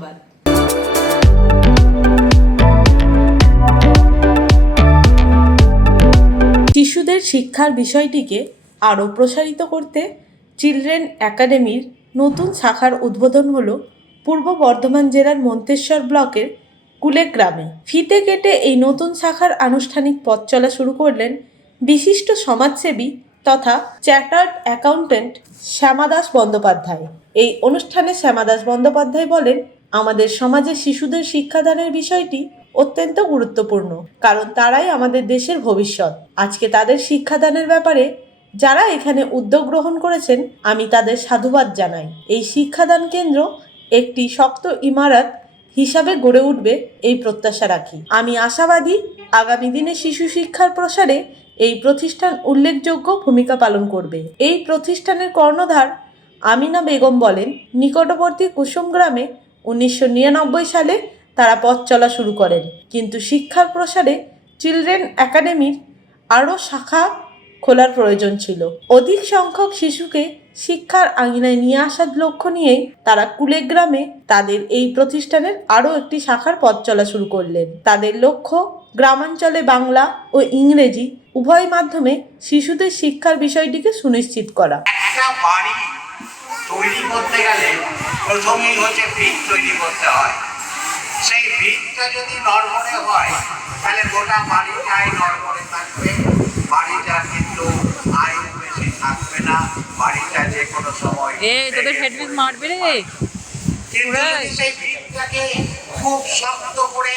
সংবাদ শিশুদের শিক্ষার বিষয়টিকে আরও প্রসারিত করতে চিলড্রেন একাডেমির নতুন শাখার উদ্বোধন হলো পূর্ব বর্ধমান জেলার মন্তেশ্বর ব্লকের কুলে গ্রামে। ফিতে কেটে এই নতুন শাখার আনুষ্ঠানিক পথ চলা শুরু করলেন বিশিষ্ট সমাজসেবী তথা চ্যাটার্ড অ্যাকাউন্ট্যান্ট শ্যামাদাস বন্দ্যোপাধ্যায়। এই অনুষ্ঠানে শ্যামাদাস বন্দ্যোপাধ্যায় বলেন আমাদের সমাজে শিশুদের শিক্ষাদানের বিষয়টি অত্যন্ত গুরুত্বপূর্ণ, কারণ তারাই আমাদের দেশের ভবিষ্যৎ। আজকে তাদের শিক্ষাদানের ব্যাপারে যারা এখানে উদ্যোগ গ্রহণ করেছেন, আমি তাদের সাধুবাদ জানাই। এই শিক্ষাদান কেন্দ্র একটি শক্ত ইমারত হিসাবে গড়ে উঠবে এই প্রত্যাশা রাখি। আমি আশাবাদী, আগামী দিনে শিশু শিক্ষার প্রসারে এই প্রতিষ্ঠান উল্লেখযোগ্য ভূমিকা পালন করবে। এই প্রতিষ্ঠানের কর্ণধার আমিনা বেগম বলেন, নিকটবর্তী কুসুম গ্রামে উনিশশো নিরানব্বই সালে তারা পথ চলা শুরু করেন। কিন্তু শিক্ষার প্রসারে চিলড্রেন একাডেমির আরও শাখা খোলার প্রয়োজন ছিল। অধিক সংখ্যক শিশুকে শিক্ষার আঙিনায় নিয়ে আসার লক্ষ্য নিয়েই তারা কুলেগ্রামে তাদের এই প্রতিষ্ঠানের আরও একটি শাখার পথ চলা শুরু করলেন। তাদের লক্ষ্য গ্রামাঞ্চলে বাংলা ও ইংরেজি উভয় মাধ্যমে শিশুদের শিক্ষার বিষয়টিকে সুনিশ্চিত করা। একটা বাড়ি তৈরি করতে গেলে প্রথমেই হচ্ছে ভিত তৈরি করতে হয়। সেই ভিতটা যদি নড়বড়ে হয় তাহলে গোটা বাড়িটাই নড়বড়ে থাকবে। বাড়িটা কিন্তু আয়ু বেশি থাকবে না। বাড়িটা যে কোনো সময় এ তোদের হেডউইক মারবে রে। কিন্তু সেই ভিতটাকে খুব শক্ত করে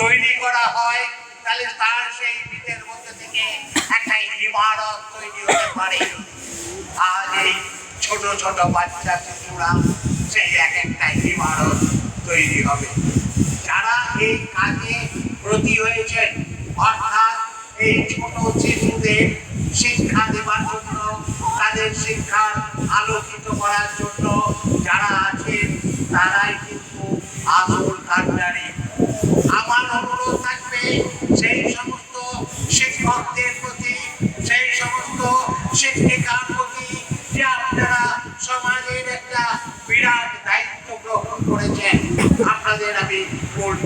তৈরি করা হয় তাহলে তার সেই ভিতের মধ্যে থেকে একটা ইমারত তৈরি হতে পারে। আজ এই ছোট ছোট বাচ্চা শিশুরা সেই এক একটা ইমারত তৈরি হবে। যারা এই কাজে ব্রতী হয়েছেন, অর্থাৎ এই ছোট শিশুদের শিক্ষা দেওয়ার জন্য, তাদের শিক্ষার আলোকিত করার জন্য যারা আছেন, তারাই কিন্তু আসল কান্ডারি আমার অনুরোধ থাকবে, সেই সমস্ত শিক্ষকদের প্রতি, সেই সমস্ত শিক্ষিকার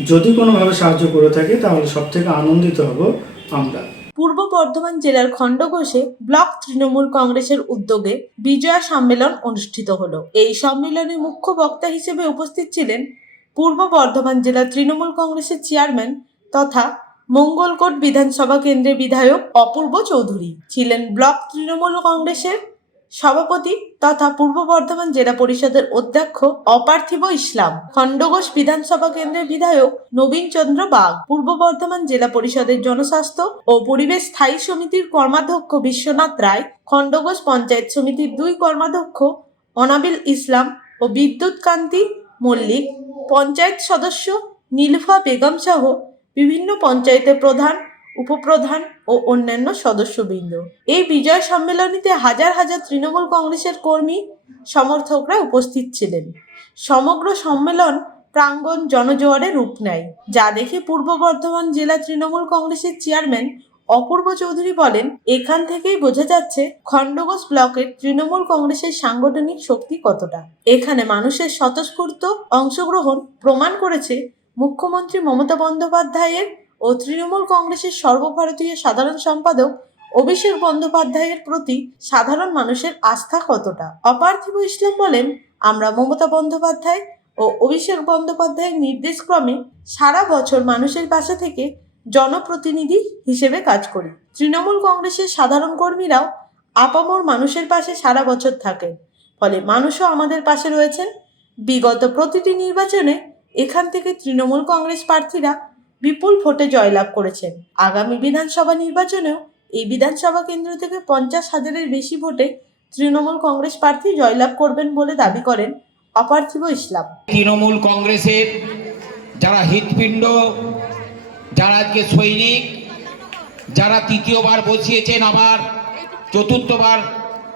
যদি কোনোভাবে সাহায্য করে থাকে, তাহলে সব থেকে আনন্দিত হব আমরা। পূর্ব বর্ধমান জেলার খণ্ডঘোষে ব্লক তৃণমূল কংগ্রেসের উদ্যোগে বিজয়া সম্মেলন অনুষ্ঠিত হলো। এই সম্মেলনে মুখ্য বক্তা হিসেবে উপস্থিত ছিলেন পূর্ব বর্ধমান জেলা তৃণমূল কংগ্রেসের চেয়ারম্যান তথা মঙ্গলকোট বিধানসভা কেন্দ্রের বিধায়ক অপূর্ব চৌধুরী। ছিলেন ব্লক তৃণমূল কংগ্রেসের সভাপতি তথা পূর্ব বর্ধমান জেলা পরিষদের অধ্যক্ষ অপার্থিব ইসলাম, খণ্ডঘোষ বিধানসভা কেন্দ্রের বিধায়ক নবীন চন্দ্র বাগ, পূর্ব বর্ধমান জেলা পরিষদের জনস্বাস্থ্য ও পরিবেশ স্থায়ী সমিতির কর্মাধ্যক্ষ বিশ্বনাথ রায়, খণ্ডঘোষ পঞ্চায়েত সমিতির দুই কর্মাধ্যক্ষ অনাবিল ইসলাম ও বিদ্যুৎ কান্তি মল্লিক, পঞ্চায়েত সদস্য নীলফা বেগম সহ বিভিন্ন পঞ্চায়েতের প্রধান উপপ্রধান ও অন্যান্য সদস্যবৃন্দ। এই বিজয় সম্মেলনীতে হাজার হাজার তৃণমূল কংগ্রেসের কর্মী সমর্থকরা উপস্থিত ছিলেন। সমগ্র সম্মেলন প্রাঙ্গণ জনজোয়ারে রূপ নেয়, যা দেখে পূর্ব বর্ধমান জেলা তৃণমূল কংগ্রেসের চেয়ারম্যান অপূর্ব চৌধুরী বলেন, এখান থেকেই বোঝা যাচ্ছে খণ্ডঘোষ ব্লকের তৃণমূল কংগ্রেসের সাংগঠনিক শক্তি কতটা। এখানে মানুষের স্বতঃস্ফূর্ত অংশগ্রহণ প্রমাণ করেছে মুখ্যমন্ত্রী মমতা বন্দ্যোপাধ্যায়ের ও তৃণমূল কংগ্রেসের সর্বভারতীয় সাধারণ সম্পাদক অভিষেক বন্দ্যোপাধ্যায়ের প্রতি সাধারণ মানুষের আস্থা কতটা? অপার্থিব ইসলাম বলেন, আমরা মমতা বন্দ্যোপাধ্যায় ও অভিষেক বন্দ্যোপাধ্যায়ের নির্দেশক্রমে সারা বছর মানুষের পাশে থেকে জনপ্রতিনিধি হিসেবে কাজ করি। তৃণমূল কংগ্রেসের সাধারণ কর্মীরাও আপামর মানুষের পাশে সারা বছর থাকেন। ফলে মানুষও আমাদের পাশে রয়েছেন। বিগত প্রতিটি নির্বাচনে এখান থেকে তৃণমূল কংগ্রেস প্রার্থীরা বিপুল ভোটে জয়লাভ করেছেন। আগামী বিধানসভা নির্বাচনেও এই বিধানসভা কেন্দ্র থেকে পঞ্চাশ হাজারের বেশি ভোটে তৃণমূল কংগ্রেস প্রার্থী জয়লাভ করবেন বলে দাবি করেন অপার্থিব ইসলাম। তৃণমূল কংগ্রেসের যারা হৃৎপিণ্ড, যারা আজকে সৈনিক, যারা তৃতীয়বার বসিয়েছেন আবার, চতুর্থবার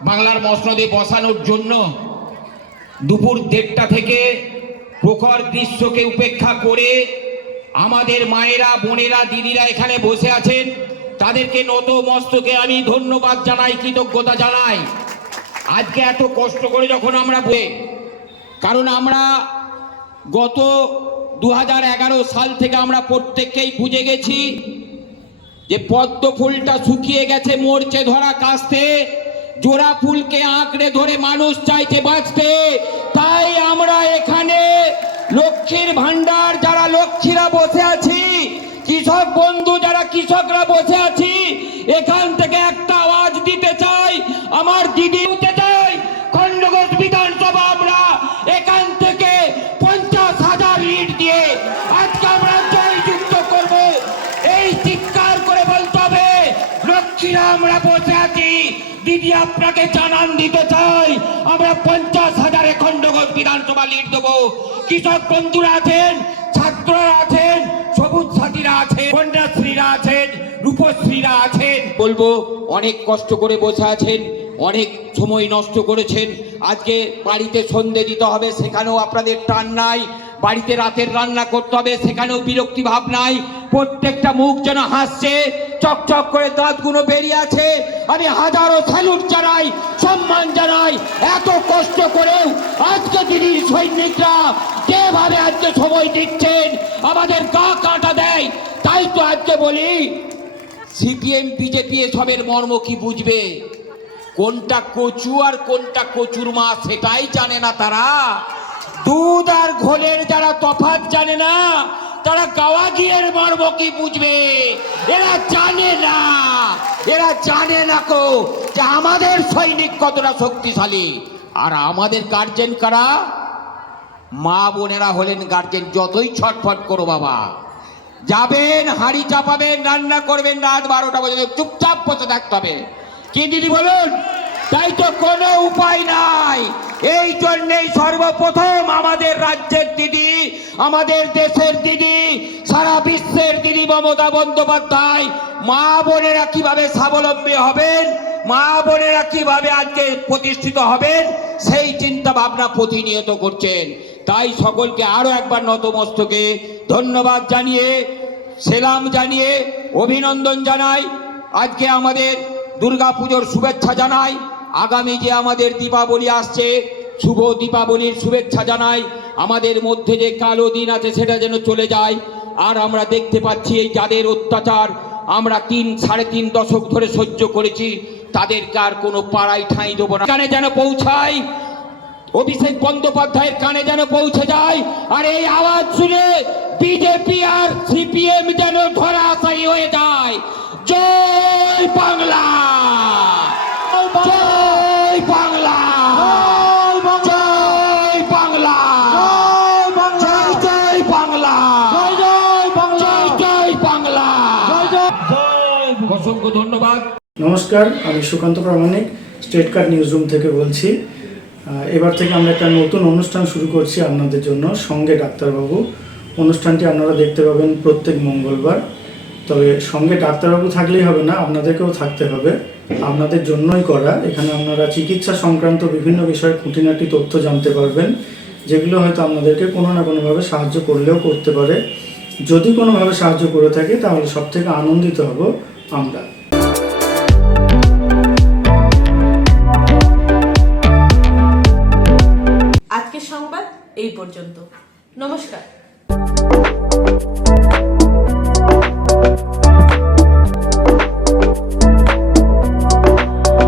বাংলার মসনদে বসানোর জন্য দুপুর দেড়টা থেকে প্রখর গ্রীষ্মকে উপেক্ষা করে আমাদের মায়েরা, বোনেরা, দিদিরা এখানে বসে আছেন। তাদেরকে নত মস্তকে আমি ধন্যবাদ জানাই, কৃতজ্ঞতা জানাই। আজকে এত কষ্ট করে যখন আমরা বয়ে কারণ আমরা গত দু হাজার এগারো সাল থেকে আমরা প্রত্যেককেই বুঝে গেছি যে পদ্ম ফুলটা শুকিয়ে গেছে মরচে ধরা কাস্তে, জোড়া ফুলকে আঁকড়ে ধরে মানুষ চাইছে বাঁচতে। তাই আমরা এখানে লক্ষ্মীর ভান্ডার যারা লক্ষ্মীরা বসে আছি, কৃষক বন্ধু যারা কৃষকরা বসে আছি, এখান থেকে একটা আওয়াজ দিতে চাই। আমার দিদি দিতে চাই খণ্ডঘোষ বিধানসভা আমরা এখান থেকে পঞ্চাশ হাজার লিড দিয়ে আজকে আমরা জয়যুক্ত করব এই চিৎকার করে বলতে হবে লক্ষ্মীরা আমরা বসে আছি দিদি আপনাকে জানান দিতে চাই। আমরা পঞ্চাশ হাজারে খণ্ডঘোষ বিধানসভা লিড দেবো। কৃষক বন্ধুরা আছেন, ছাত্ররা আছেন, সবুজ সাথীরা আছেন, কন্যাশ্রীরা আছেন, রূপশ্রীরা আছেন। বলব, অনেক কষ্ট করে বসে আছেন, অনেক সময় নষ্ট করেছেন। আজকে বাড়িতে সন্ধে দিতে হবে, সেখানেও আপনাদের টান নাই। বাড়িতে রাতের রান্না করতে হবে, সেখানেও বিরক্তি ভাব নাই। প্রত্যেকটা মুখ যেন হাসছে, চকচক করে দাঁতগুলো বেরিয়ে আছে। আমি হাজারো স্যালুট জানাই, সম্মান জানাই, এত কষ্ট করেও আজকে দিদির সৈনিকরা যেভাবে আজকে সময় দিচ্ছেন, আমাদের গা কাটা দেয়, তাই তো আজকে বলি, সিপিএম, বিজেপি এসবের মর্ম কি বুঝবে? কোনটা কচু আর কোনটা কচুর মা, সেটাই জানে না তারা। দুধ আর ঘোলের যারা তফাৎ জানে না, তারা গাওয়া গিয়ের মর্ম কি বুঝবে? এরা জানে না। এরা জানে না কো যে আমাদের সৈনিক কতটা শক্তিশালী। আর আমাদের গার্জেন কারা? মা বোনেরা হলেন গার্জেন যতই ছটফট করো বাবা। যাবেন, হাঁড়ি চাপাবেন, রান্না করবেন, রাত বারোটা পর্যন্ত চুপচাপ বসে থাকতে হবে। কি দিদি বলুন? তাই তো কোনো উপায় নাই। এই জন্যেই সর্বপ্রথম আমাদের রাজ্যের দিদি, আমাদের দেশের দিদি, সারা বিশ্বের দিদি মমতা বন্দ্যোপাধ্যায়। মা বোনেরা কীভাবে স্বাবলম্বী হবেন, মা বোনেরা কীভাবে আজকে প্রতিষ্ঠিত হবেন, সেই চিন্তা ভাবনা প্রতিনিয়ত করছেন। তাই সকলকে আরও একবার নতমস্তকে ধন্যবাদ জানিয়ে, সেলাম জানিয়ে, অভিনন্দন জানাই। আজকে আমাদের দুর্গাপুজোর শুভেচ্ছা জানাই। আগামী যে আমাদের দীপাবলি আসছে, শুভ দীপাবলির শুভেচ্ছা জানাই। আমাদের মধ্যে যে কালো দিন আছে, সেটা যেন চলে যায়। আর আমরা দেখতে পাচ্ছি এই যাদের অত্যাচার, আমরা তিন, সাড়ে তিন দশক ধরে সহ্য করেছি। তাদেরকে আর কোনো পাড়ায় ঠাঁই দেবো না। কানে যেন পৌঁছায়, অভিষেক বন্দ্যোপাধ্যায়ের কানে যেন পৌঁছে যায়। আর এই আওয়াজ শুনে বিজেপি আর সিপিএম যেন ধরাশায়ী হয়ে যায়। জয় বাংলা! বাংলা। জয় জয় বাংলা। অসংখ্য ধন্যবাদ। নমস্কার আমি Sukanta Pramanik state card news room থেকে বলছি। এবার থেকে আমরা একটা নতুন অনুষ্ঠান শুরু করছি আপনাদের জন্য সঙ্গে ডাক্তারবাবু। অনুষ্ঠানটি আপনারা দেখতে পাবেন প্রত্যেক মঙ্গলবার। তবে সঙ্গে ডাক্তারবাবু থাকলেই হবে না আপনাদেরকেও থাকতে হবে। আপনাদের জন্যই করা। এখানে আপনারা চিকিৎসা সংক্রান্ত বিভিন্ন বিষয়ে খুঁটিনাটি তথ্য জানতে পারবেন। যেগুলো হয়তো আপনাদেরকে কোনো না কোনোভাবে সাহায্য করলেও করতে পারে। যদি কোনোভাবে সাহায্য করে থাকে, তাহলে সব থেকে আনন্দিত হব আমরা। আজকের সংবাদ এই পর্যন্ত। নমস্কার।